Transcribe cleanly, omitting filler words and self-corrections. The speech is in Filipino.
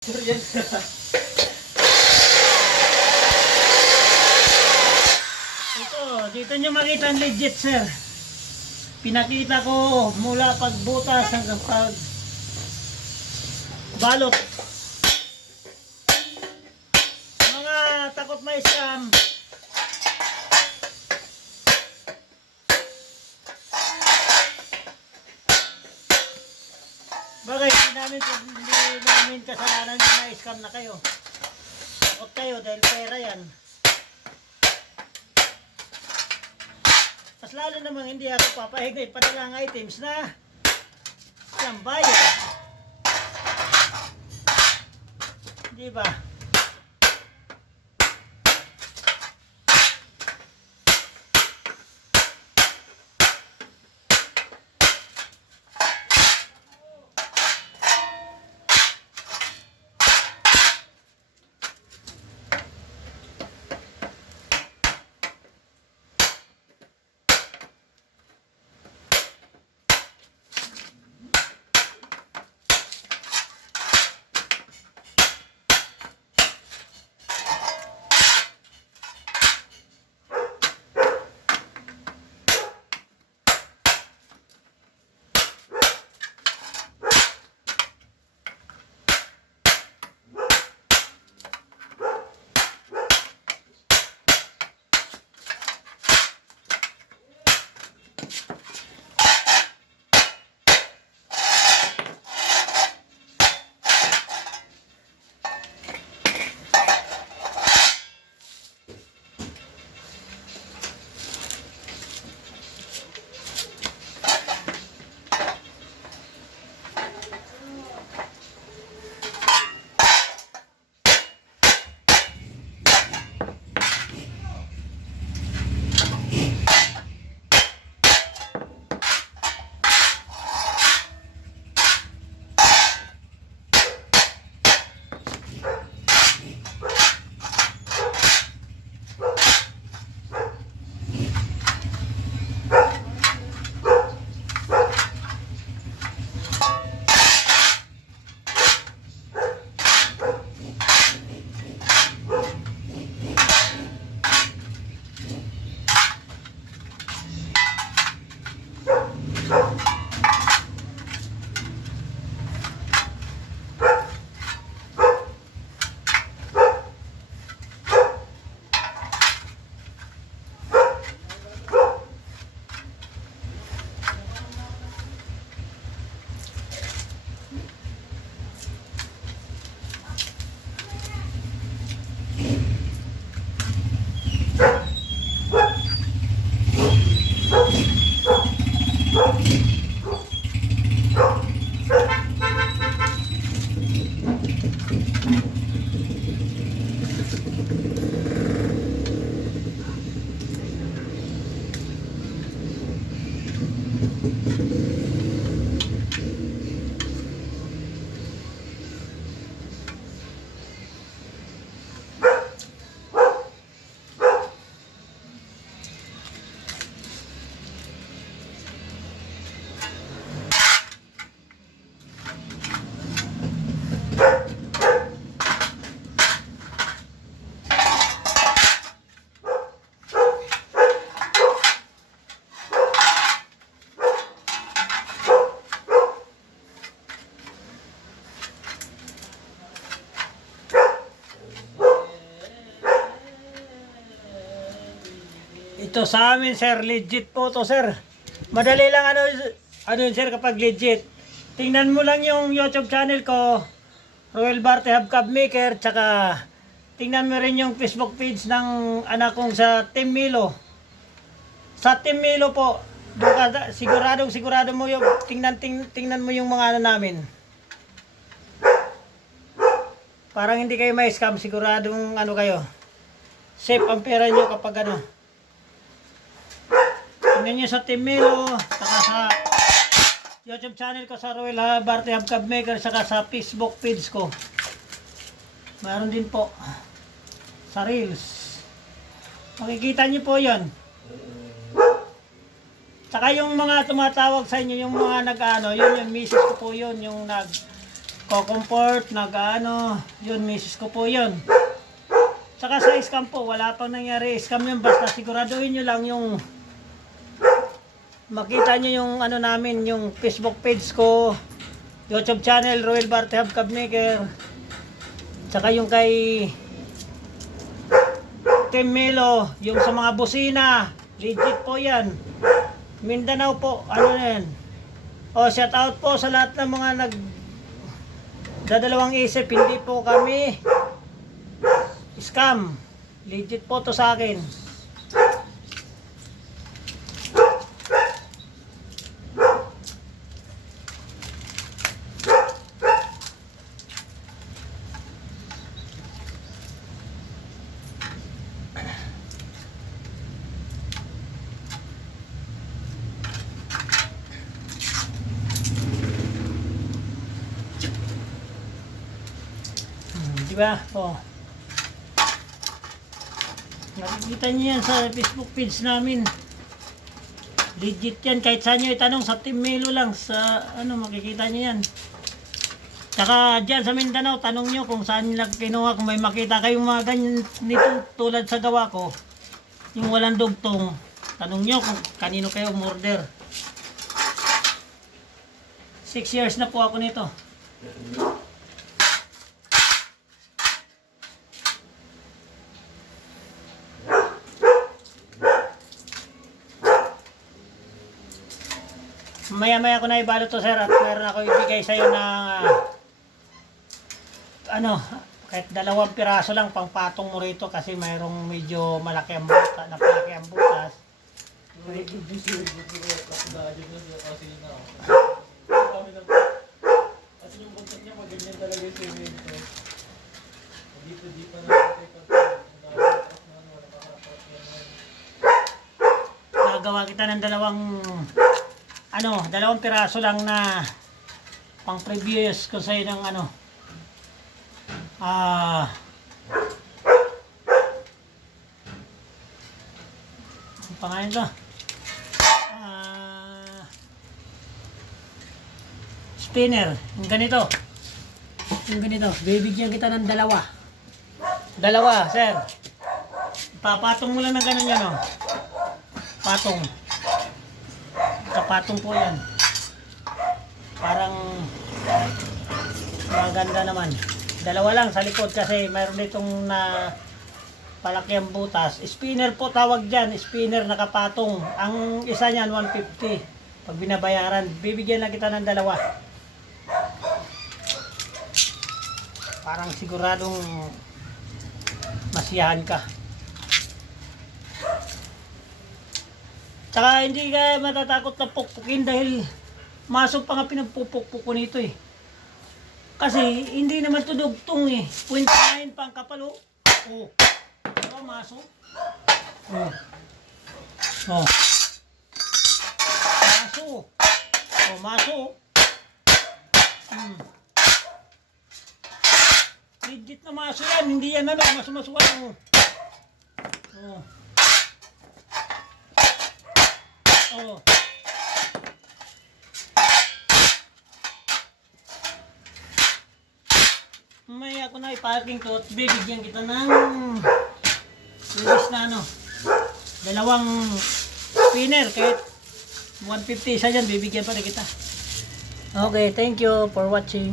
Ito, dito nyo makita ang legit, sir. Pinakita ko mula pagbutas hanggang pag balot. Mga takot may scam. Bagay, hindi namin kasalanan yung na-scam na kayo. Takot kayo dahil pera yan. Mas lalo namang hindi ako papahigay padalang items na siyang bayad. Di ba? Ito sa amin, sir, legit po to, sir. Madali lang ano yun, sir, kapag legit. Tingnan mo lang yung YouTube channel ko, Roel Barte Hubcap Maker, tsaka tingnan mo rin yung Facebook page ng anak kong sa Team Milo. Sa Team Milo po, sigurado mo yung tingnan mo yung mga ano namin. Parang hindi kayo may scam, siguradong ano kayo. Safe ang pera nyo kapag ano. Tingnan nyo sa Team Milo, saka sa YouTube channel ko sa Roel Barte Hubcap Maker, saka sa Facebook page ko. Meron din po sa Reels. Makikita nyo po yon. Saka yung mga tumatawag sa inyo, yung mga nag-ano, yun yung misis ko po yun, yung nagko-comfort, yun, misis ko po yun. Saka sa scam po, wala pang nangyari scam yun, basta siguraduhin nyo lang yung makita nyo yung namin, yung Facebook page ko, YouTube channel, Roel Barte Hub Cab Maker, saka yung kay Team Melo, yung sa mga busina, legit po yan. Mindanao po, yan. Shout out po sa lahat ng mga dadalawang isip, hindi po kami scam. Legit po to sa akin. Diba? Nakikita niyo yan sa Facebook page namin. Legit yan. Kahit saan nyo itanong, sa Team Melo lang. Sa makikita niyo yan. Tsaka dyan sa Mindanao, tanong nyo kung saan nila kinuha. Kung may makita kayong mga ganyan nito tulad sa gawa ko, yung walang dugtong, tanong nyo kung kanino kayo umorder. 6 years na po ako nito. Maya-maya ko na ibalo to, sir, at meron ako ibigay sa'yo na kahit 2 piraso lang pang patong mo rito kasi mayroong medyo malaki ang butas, napalaki ang butas. Kasi yung content niya maganyan talaga yung semento. Dito na Nagawa kita ng 2 piraso lang na pang previous ko sa'yo ng ang pangalan to? Spinner. Yung ganito. Bibigyan kita ng 2. 2, sir. Papatong mo lang ng ganun yan, Patong. Kapatong po yan. Parang maganda naman. 2 lang sa likod kasi mayroon ditong na palaki ang butas. Spinner po tawag dyan. Spinner na kapatong. Ang isa niyan 150. Pag binabayaran, bibigyan lang kita ng 2. Parang siguradong masiyahan ka. Tsaka hindi ka matatakot na pukpukin dahil masok pa nga pinagpupukpuk ko nito Kasi hindi naman ito dugtong 0.9 pang kapalo. Diba masok? Masok. Legit na maso yan, hindi yan masumasuan. May ako na iparking to at bibigyan kita ng release na 2 spinner kahit 150 isa dyan, bibigyan pa rin kita. Okay, thank you for watching.